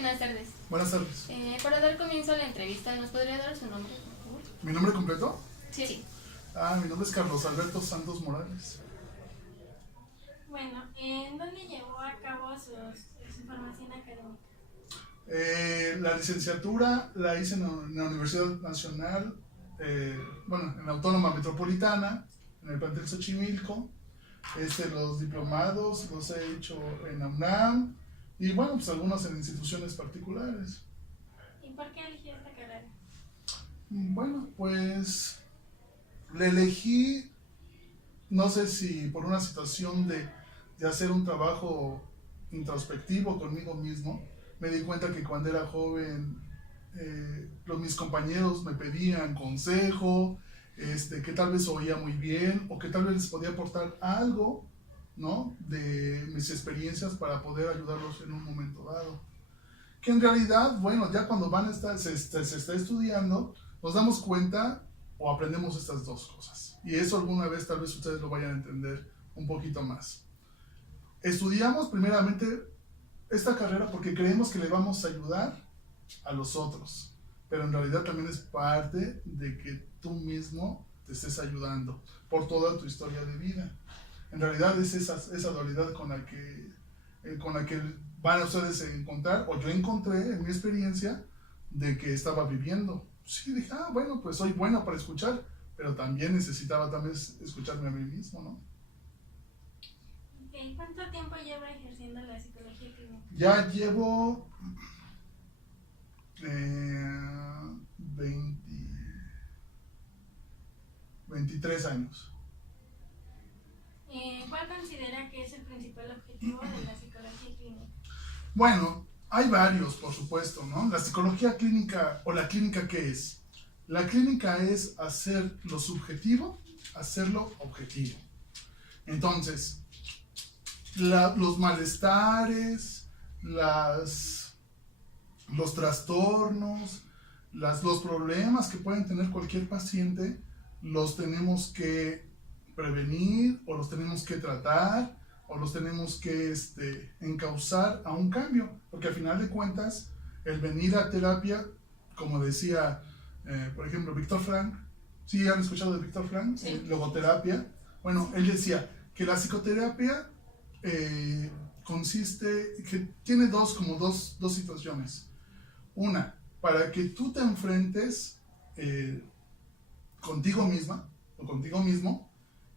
Buenas tardes. Buenas tardes. Para dar comienzo a la entrevista, ¿nos podría dar su nombre, por favor? ¿Mi nombre completo? Sí. Mi nombre es Carlos Alberto Santos Morales. Bueno, ¿en dónde llevó a cabo su formación académica? La licenciatura la hice en la Universidad Nacional, en la Autónoma Metropolitana, en el plantel Xochimilco. Los diplomados los he hecho en la UNAM y pues algunos en instituciones particulares. ¿Y por qué eligió esta carrera? Bueno, pues le elegí, no sé si por una situación de hacer un trabajo introspectivo conmigo mismo. Me di cuenta que cuando era joven mis compañeros me pedían consejo, que tal vez oía muy bien o que tal vez les podía aportar algo, ¿no?, de mis experiencias para poder ayudarlos en un momento dado. Que en realidad, ya cuando se está estudiando, nos damos cuenta o aprendemos estas dos cosas. Y eso alguna vez tal vez ustedes lo vayan a entender un poquito más. Estudiamos primeramente esta carrera porque creemos que le vamos a ayudar a los otros, pero en realidad también es parte de que tú mismo te estés ayudando por toda tu historia de vida. En realidad es esa dualidad con la que van a ustedes a encontrar, o yo encontré en mi experiencia de que estaba viviendo. Sí, dije, pues soy bueno para escuchar, pero también necesitaba escucharme a mí mismo, ¿no? Okay. ¿Cuánto tiempo lleva ejerciendo la psicología clínica? Ya llevo 23 años. ¿Cuál considera que es el principal objetivo de la psicología clínica? Bueno, hay varios, por supuesto, ¿no? La psicología clínica, o la clínica, ¿qué es? La clínica es hacer lo subjetivo, hacerlo objetivo. Entonces, los malestares, los trastornos, los problemas que pueden tener cualquier paciente, los tenemos que prevenir, o los tenemos que tratar, o los tenemos que encauzar a un cambio, porque al final de cuentas el venir a terapia, como decía por ejemplo Víctor Frank, ¿sí han escuchado de Víctor Frank? Sí. Logoterapia. Bueno, él decía que la psicoterapia consiste, que tiene dos situaciones. Una, para que tú te enfrentes contigo misma o contigo mismo,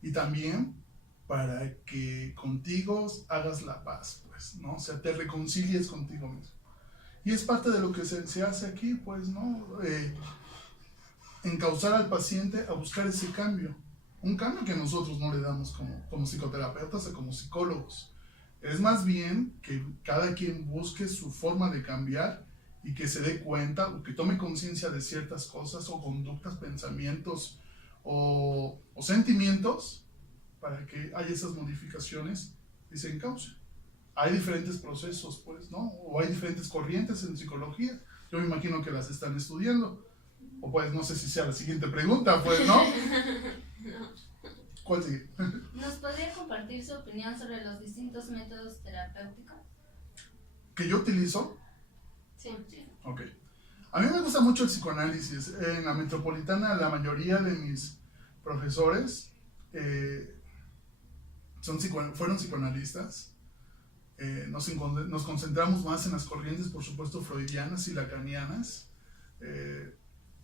y también para que contigo hagas la paz, pues, ¿no? O sea, te reconcilies contigo mismo. Y es parte de lo que se hace aquí, pues, ¿no? Encauzar al paciente a buscar ese cambio. Un cambio que nosotros no le damos como psicoterapeutas o como psicólogos. Es más bien que cada quien busque su forma de cambiar y que se dé cuenta o que tome conciencia de ciertas cosas o conductas, pensamientos o sentimientos, para que haya esas modificaciones y se encauce. Hay diferentes procesos, pues, ¿no? O hay diferentes corrientes en psicología. Yo me imagino que las están estudiando. O pues no sé si sea la siguiente pregunta, pues, ¿no? No. ¿Cuál sigue? ¿Nos podría compartir su opinión sobre los distintos métodos terapéuticos? ¿Que yo utilizo? Sí. Ok. A mí me gusta mucho el psicoanálisis. En la Metropolitana, la mayoría de mis profesores fueron psicoanalistas. Nos concentramos más en las corrientes, por supuesto, freudianas y lacanianas,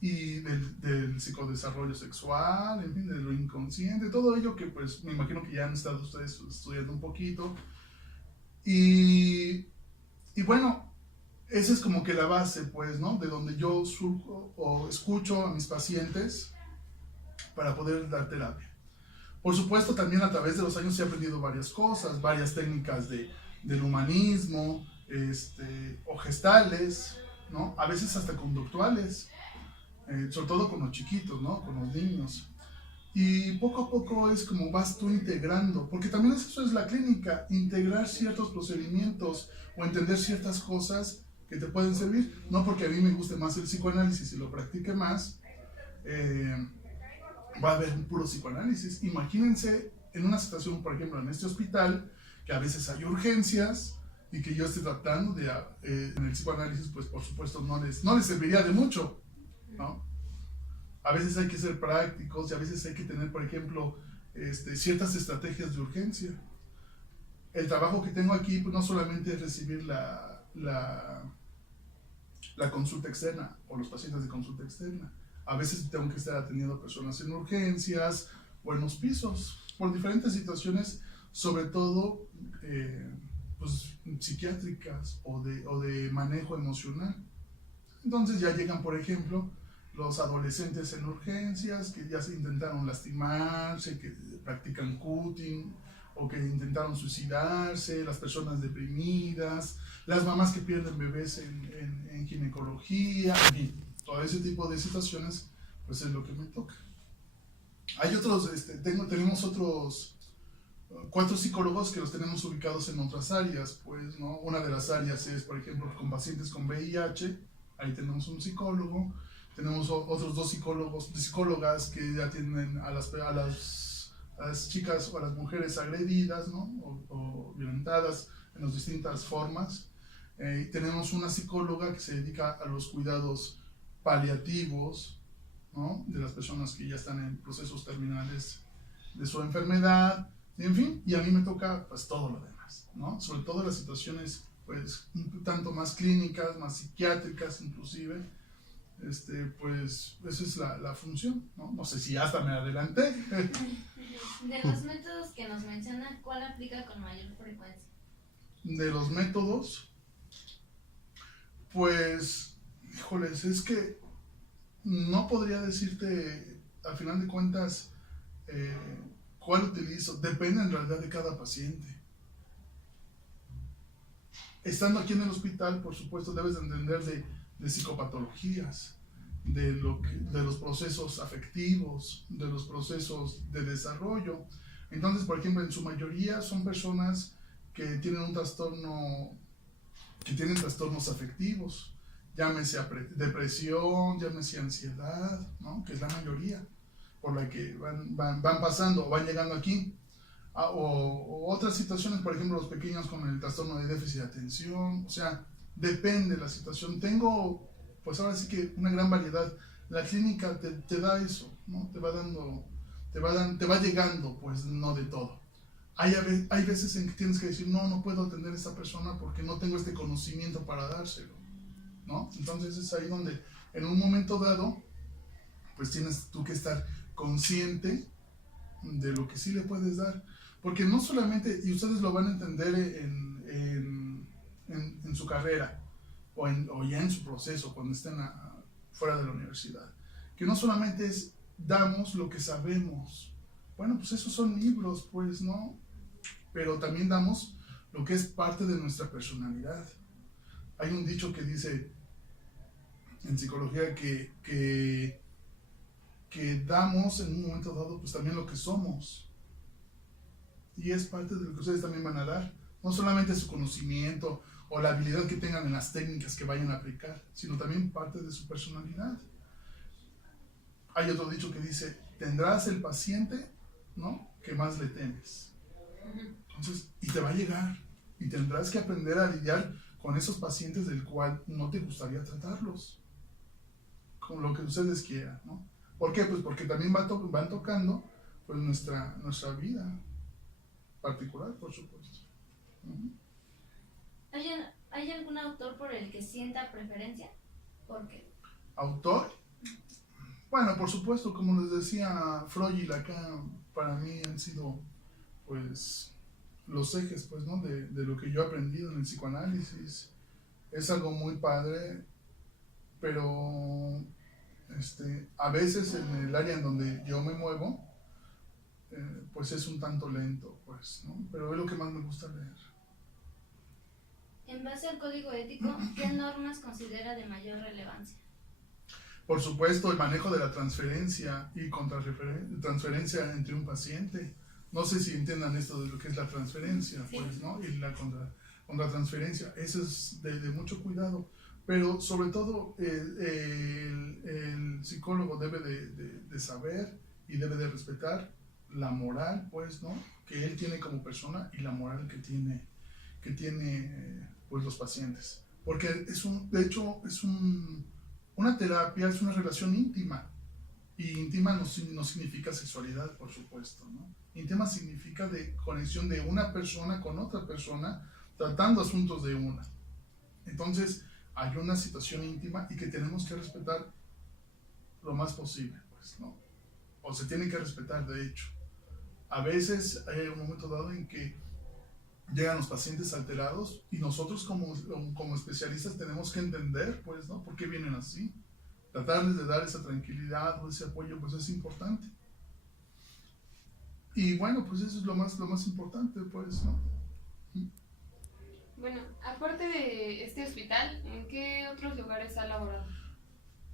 y del psicodesarrollo sexual, en fin, de lo inconsciente, todo ello que pues me imagino que ya han estado ustedes estudiando un poquito. Y bueno, esa es como que la base, pues, ¿no? De donde yo surjo o escucho a mis pacientes para poder dar terapia. Por supuesto, también a través de los años he aprendido varias cosas, varias técnicas del humanismo, o gestales, ¿no? A veces hasta conductuales, sobre todo con los chiquitos, ¿no? Con los niños. Y poco a poco es como vas tú integrando, porque también eso es la clínica, integrar ciertos procedimientos o entender ciertas cosas que te pueden servir. No porque a mí me guste más el psicoanálisis y lo practique más, va a haber un puro psicoanálisis. Imagínense en una situación, por ejemplo, en este hospital, que a veces hay urgencias, y que yo esté tratando de, en el psicoanálisis, pues por supuesto no les serviría de mucho, ¿no? A veces hay que ser prácticos y a veces hay que tener, por ejemplo, ciertas estrategias de urgencia. El trabajo que tengo aquí, pues no solamente es recibir la consulta externa o los pacientes de consulta externa. A veces tengo que estar atendiendo a personas en urgencias o en hospicios por diferentes situaciones, sobre todo pues, psiquiátricas o de manejo emocional. Entonces ya llegan, por ejemplo, los adolescentes en urgencias que ya se intentaron lastimarse, que practican cutting o que intentaron suicidarse, las personas deprimidas, las mamás que pierden bebés en ginecología, en fin, todo ese tipo de situaciones, pues es lo que me toca. Hay otros, tenemos otros 4 psicólogos que los tenemos ubicados en otras áreas, pues, ¿no? Una de las áreas es, por ejemplo, con pacientes con VIH, ahí tenemos un psicólogo, tenemos otros 2 psicólogas que atienden a las chicas o a las mujeres agredidas, ¿no? o violentadas en las distintas formas. Tenemos una psicóloga que se dedica a los cuidados paliativos, ¿no? De las personas que ya están en procesos terminales de su enfermedad, en fin, y a mí me toca pues todo lo demás, ¿no? Sobre todo las situaciones pues un tanto más clínicas, más psiquiátricas inclusive, pues esa es la función, ¿no? No sé si hasta me adelanté. De los métodos que nos mencionan, ¿cuál aplica con mayor frecuencia? De los métodos, pues, híjoles, es que no podría decirte, al final de cuentas, cuál utilizo. Depende en realidad de cada paciente. Estando aquí en el hospital, por supuesto, debes de entender de psicopatologías, de los procesos afectivos, de los procesos de desarrollo. Entonces, por ejemplo, en su mayoría son personas que tienen un trastorno, que tienen trastornos afectivos, llámese depresión, llámese ansiedad, ¿no? Que es la mayoría por la que van pasando o van llegando aquí. O otras situaciones, por ejemplo, los pequeños con el trastorno de déficit de atención, o sea, depende de la situación. Tengo, pues ahora sí que una gran variedad. La clínica te da eso, ¿no? Te va llegando, pues no de todo. Hay veces en que tienes que decir, no puedo atender a esta persona porque no tengo este conocimiento para dárselo, ¿no? Entonces es ahí donde en un momento dado, pues tienes tú que estar consciente de lo que sí le puedes dar. Porque no solamente, y ustedes lo van a entender en su carrera o ya en su proceso cuando estén fuera de la universidad, que no solamente damos lo que sabemos. Bueno, pues esos son libros, pues, ¿no? Pero también damos lo que es parte de nuestra personalidad. Hay un dicho que dice en psicología que damos en un momento dado pues también lo que somos, y es parte de lo que ustedes también van a dar, no solamente su conocimiento o la habilidad que tengan en las técnicas que vayan a aplicar, sino también parte de su personalidad. Hay otro dicho que dice, tendrás el paciente, ¿no?, que más le temes. Entonces, y te va a llegar y tendrás que aprender a lidiar con esos pacientes del cual no te gustaría tratarlos, con lo que ustedes quieran, ¿no? ¿Por qué? Pues porque también van tocando pues nuestra vida particular, por supuesto. ¿Hay algún autor por el que sienta preferencia? ¿Por qué? ¿Autor? Bueno, por supuesto, como les decía, Freud y Lacan para mí han sido pues los ejes, pues, ¿no?, de lo que yo he aprendido en el psicoanálisis. Es algo muy padre, pero a veces en el área en donde yo me muevo, pues es un tanto lento, pues, ¿no? Pero es lo que más me gusta leer. En base al código ético, ¿qué normas considera de mayor relevancia? Por supuesto, el manejo de la transferencia y transferencia entre un paciente. No sé si entiendan esto de lo que es la transferencia, sí, pues, ¿no? Y la contratransferencia. Eso es de mucho cuidado. Pero sobre todo el psicólogo debe de saber y debe de respetar la moral, pues, ¿no?, que él tiene como persona y la moral que que tiene pues los pacientes. Porque de hecho, una terapia es una relación íntima. Y íntima no significa sexualidad, por supuesto, ¿no? Íntima significa de conexión de una persona con otra persona, tratando asuntos de una. Entonces, hay una situación íntima y que tenemos que respetar lo más posible, pues, ¿no? O se tiene que respetar, de hecho. A veces hay un momento dado en que llegan los pacientes alterados y nosotros como especialistas tenemos que entender, pues, ¿no? ¿Por qué vienen así? Tratarles de dar esa tranquilidad o ese apoyo, pues es importante. Y bueno, pues eso es lo más importante, pues, ¿no? Bueno, aparte de este hospital, ¿en qué otros lugares ha laborado?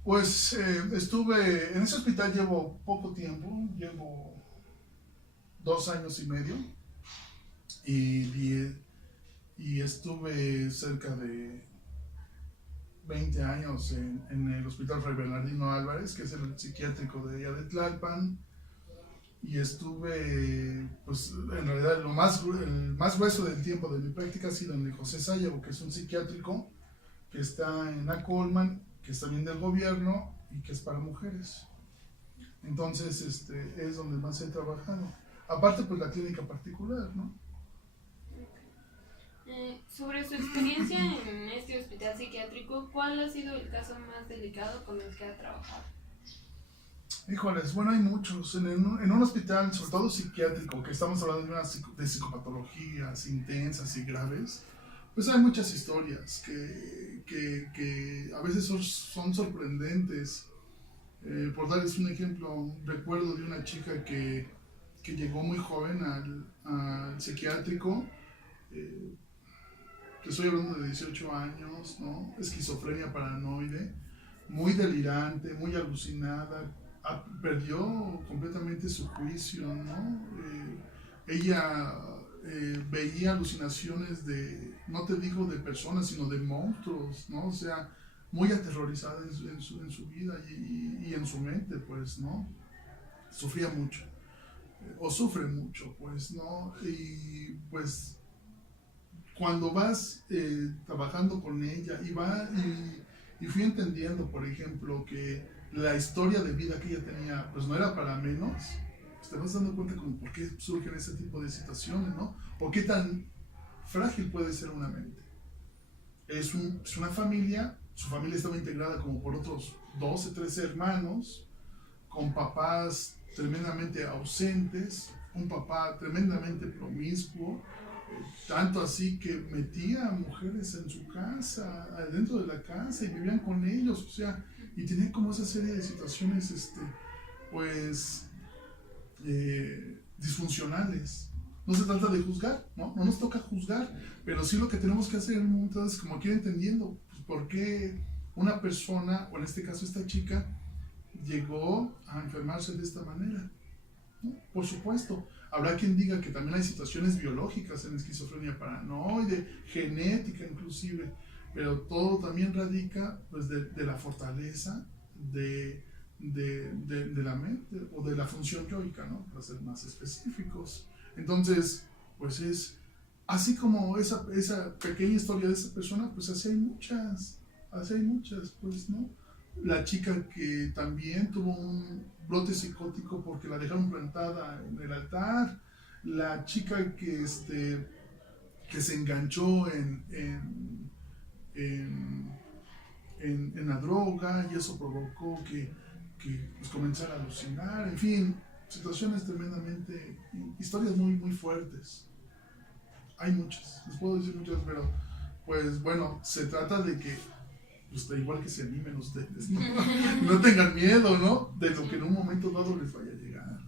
Pues estuve, en ese hospital llevo poco tiempo, llevo 2 años y medio y estuve cerca de 20 años en el Hospital Fray Bernardino Álvarez, que es el psiquiátrico de allá de Tlalpan, y estuve, pues en realidad el más grueso del tiempo de mi práctica ha sido en el José Sayago, que es un psiquiátrico que está en Acolman, que es también del gobierno y que es para mujeres. Entonces es donde más he trabajado. Aparte pues la clínica particular, ¿no? Sobre su experiencia en este hospital psiquiátrico, ¿cuál ha sido el caso más delicado con el que ha trabajado? Híjoles, bueno, hay muchos. En un hospital, sobre todo psiquiátrico, que estamos hablando de psicopatologías intensas y graves, pues hay muchas historias que a veces son sorprendentes. Por darles un ejemplo, recuerdo de una chica que llegó muy joven al psiquiátrico, que estoy hablando de 18 años, ¿no? Esquizofrenia paranoide, muy delirante, muy alucinada, perdió completamente su juicio, ¿no? Ella veía alucinaciones no te digo de personas, sino de monstruos, ¿no? O sea, muy aterrorizada en su vida y en su mente, pues, ¿no? Sufría mucho, o sufre mucho, pues, ¿no? Y pues cuando vas trabajando con ella y fui entendiendo, por ejemplo, que la historia de vida que ella tenía, pues no era para menos, pues te vas dando cuenta como por qué surgen ese tipo de situaciones, ¿no? O qué tan frágil puede ser una mente. Es una familia, su familia estaba integrada como por otros 12, 13 hermanos, con papás tremendamente ausentes, un papá tremendamente promiscuo, tanto así que metía a mujeres en su casa, dentro de la casa, y vivían con ellos, o sea, y tenía como esa serie de situaciones, pues, disfuncionales. No se trata de juzgar, ¿no? No nos toca juzgar, pero sí lo que tenemos que hacer en un momento es como que ir entendiendo, pues, por qué una persona, o en este caso esta chica, llegó a enfermarse de esta manera, ¿no? Por supuesto, habrá quien diga que también hay situaciones biológicas en esquizofrenia paranoide, genética inclusive, pero todo también radica pues de la fortaleza de la mente o de la función yoica, ¿no? Para ser más específicos. Entonces, pues es así como esa pequeña historia de esa persona, pues así hay muchas, pues, ¿no? La chica que también tuvo un brote psicótico porque la dejaron plantada en el altar, la chica que se enganchó en la droga y eso provocó que pues, comenzara a alucinar, en fin, situaciones tremendamente, historias muy, muy fuertes. Hay muchas, les puedo decir muchas, pero pues bueno, se trata de que pues da igual que se animen ustedes, ¿no? No tengan miedo, ¿no? De lo que en un momento dado les vaya a llegar.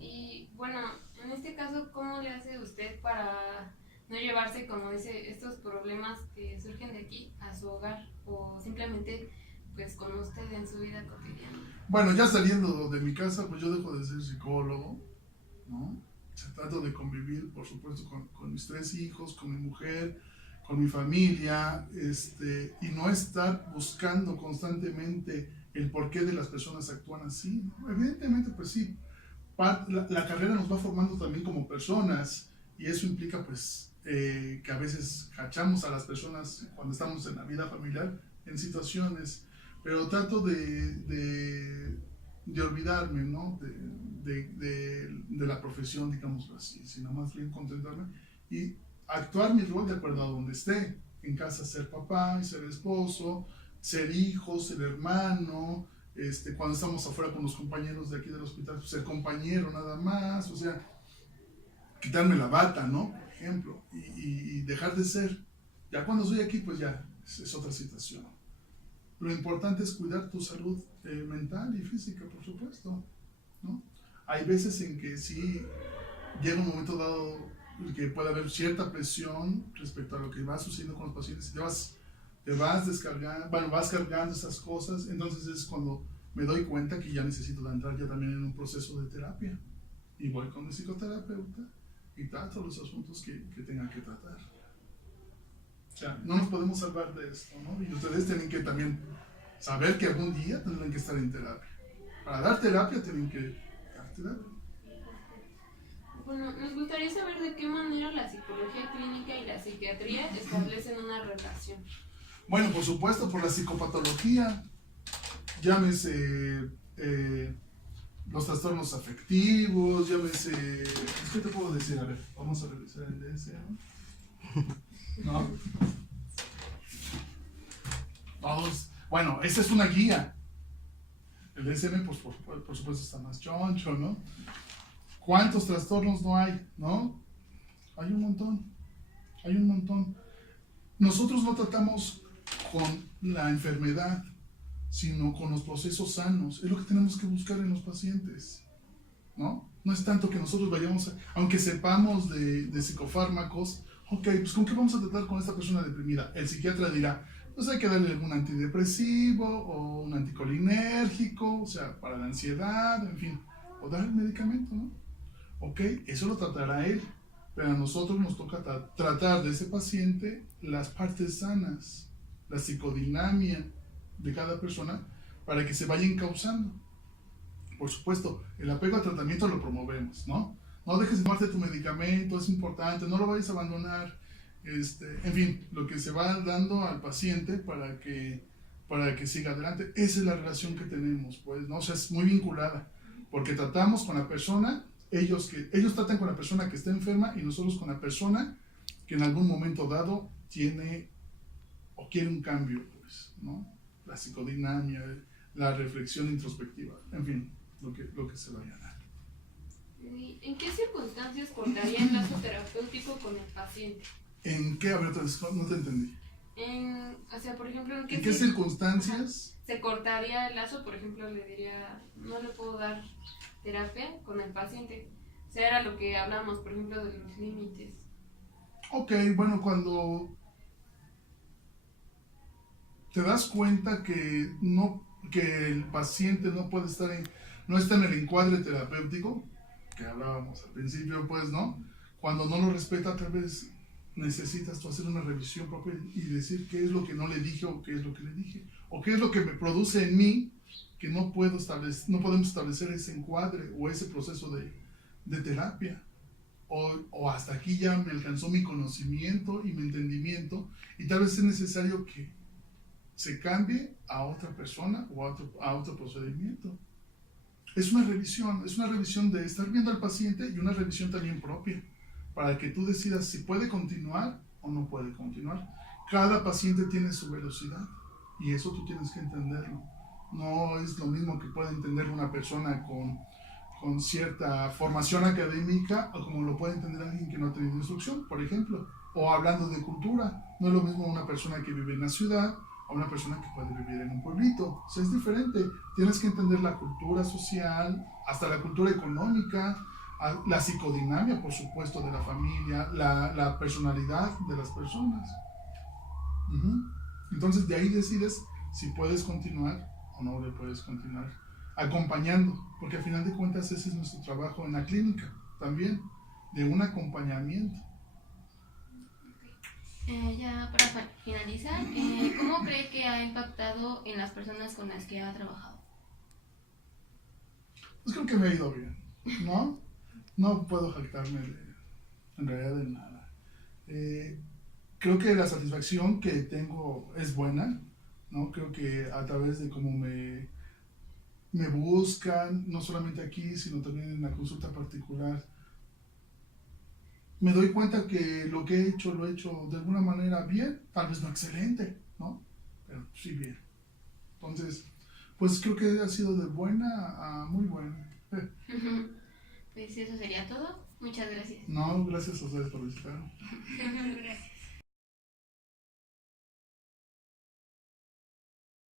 Y bueno, en este caso, ¿cómo le hace usted para no llevarse, como dice, estos problemas que surgen de aquí a su hogar o simplemente pues con usted en su vida cotidiana? Bueno, ya saliendo de mi casa, pues yo dejo de ser psicólogo, ¿no? Se trata de convivir, por supuesto, con mis 3 hijos, con mi mujer, con mi familia, y no estar buscando constantemente el porqué de las personas actúan así, ¿no? Evidentemente, pues sí, la carrera nos va formando también como personas y eso implica, pues, que a veces cachamos a las personas cuando estamos en la vida familiar en situaciones, pero trato de olvidarme, ¿no? De la profesión, digámoslo así, sino más bien concentrarme y actuar mi rol de acuerdo a donde esté. En casa ser papá, ser esposo, ser hijo, ser hermano, cuando estamos afuera con los compañeros de aquí del hospital, pues, ser compañero nada más, o sea, quitarme la bata, ¿no? Por ejemplo, y dejar de ser. Ya cuando estoy aquí, pues ya es otra situación. Lo importante es cuidar tu salud mental y física, por supuesto, ¿no? Hay veces en que sí llega un momento dado que puede haber cierta presión respecto a lo que va sucediendo con los pacientes y te vas descargando, bueno, vas cargando esas cosas, entonces es cuando me doy cuenta que ya necesito entrar ya también en un proceso de terapia y voy con mi psicoterapeuta y trato los asuntos que tenga que tratar. O sea, no nos podemos salvar de esto, ¿no? Y ustedes tienen que también saber que algún día tendrán que estar en terapia. Para dar terapia tienen que dar terapia. Bueno, nos gustaría saber de qué manera la psicología clínica y la psiquiatría establecen una relación. Bueno, por supuesto, por la psicopatología, llámese los trastornos afectivos, llámese... ¿Qué te puedo decir? A ver, vamos a revisar el DSM. ¿No? Todos. Bueno, esa es una guía. El DSM, pues, por supuesto, está más choncho, ¿no? ¿Cuántos trastornos no hay? ¿No? Hay un montón. Hay un montón. Nosotros no tratamos con la enfermedad, sino con los procesos sanos. Es lo que tenemos que buscar en los pacientes, ¿no? No es tanto que nosotros vayamos, aunque sepamos de psicofármacos, ok, pues ¿con qué vamos a tratar con esta persona deprimida? El psiquiatra dirá, pues hay que darle algún antidepresivo o un anticolinérgico, o sea, para la ansiedad, en fin, o dar el medicamento, ¿no? Ok, eso lo tratará él, pero a nosotros nos toca tratar de ese paciente las partes sanas, la psicodinamia de cada persona para que se vaya encauzando. Por supuesto, el apego al tratamiento lo promovemos, ¿no? No dejes de tomarte tu medicamento, es importante, no lo vayas a abandonar. En fin, lo que se va dando al paciente para que siga adelante. Esa es la relación que tenemos, pues, ¿no? O sea, es muy vinculada, porque tratamos con la persona, ellos tratan con la persona que está enferma y nosotros con la persona que en algún momento dado tiene o quiere un cambio, pues, ¿no? La psicodinamia, la reflexión introspectiva, en fin, lo que se vaya a dar. ¿En qué circunstancias cortaría el lazo terapéutico con el paciente? ¿En qué? A ver, no te entendí. O sea, por ejemplo, ¿en qué circunstancias? Se cortaría el lazo, por ejemplo, le diría, no le puedo dar terapia con el paciente. O sea, era lo que hablamos, por ejemplo, de los límites. Ok, bueno, cuando te das cuenta que el paciente no está en el encuadre terapéutico, que hablábamos al principio, pues, ¿no? Cuando no lo respeta, tal vez necesitas tú hacer una revisión propia y decir qué es lo que no le dije o qué es lo que le dije, o qué es lo que me produce en mí que no podemos establecer ese encuadre o ese proceso de terapia. O hasta aquí ya me alcanzó mi conocimiento y mi entendimiento y tal vez es necesario que se cambie a otra persona o a otro procedimiento. Es una revisión de estar viendo al paciente y una revisión también propia, para que tú decidas si puede continuar o no puede continuar. Cada paciente tiene su velocidad y eso tú tienes que entenderlo. No es lo mismo que puede entender una persona con cierta formación académica o como lo puede entender alguien que no ha tenido instrucción, por ejemplo. O hablando de cultura, no es lo mismo una persona que vive en la ciudad a una persona que puede vivir en un pueblito. O sea, es diferente. Tienes que entender la cultura social, hasta la cultura económica, la psicodinamia, por supuesto, de la familia, la personalidad de las personas. Entonces, de ahí decides si puedes continuar o no le puedes continuar acompañando, porque al final de cuentas ese es nuestro trabajo en la clínica también, de un acompañamiento. Ya para finalizar, ¿cómo cree que ha impactado en las personas con las que ha trabajado? Pues creo que me ha ido bien, ¿no? No puedo jactarme en realidad de nada. Eh, Creo que la satisfacción que tengo es buena, ¿no? Creo que a través de cómo me buscan, no solamente aquí, sino también en la consulta particular, me doy cuenta que lo que he hecho lo he hecho de alguna manera bien, tal vez no excelente, ¿no? Pero sí bien. Entonces, pues creo que ha sido de buena a muy buena. Pues eso sería todo. Muchas gracias. No, gracias a ustedes por visitarme. Gracias.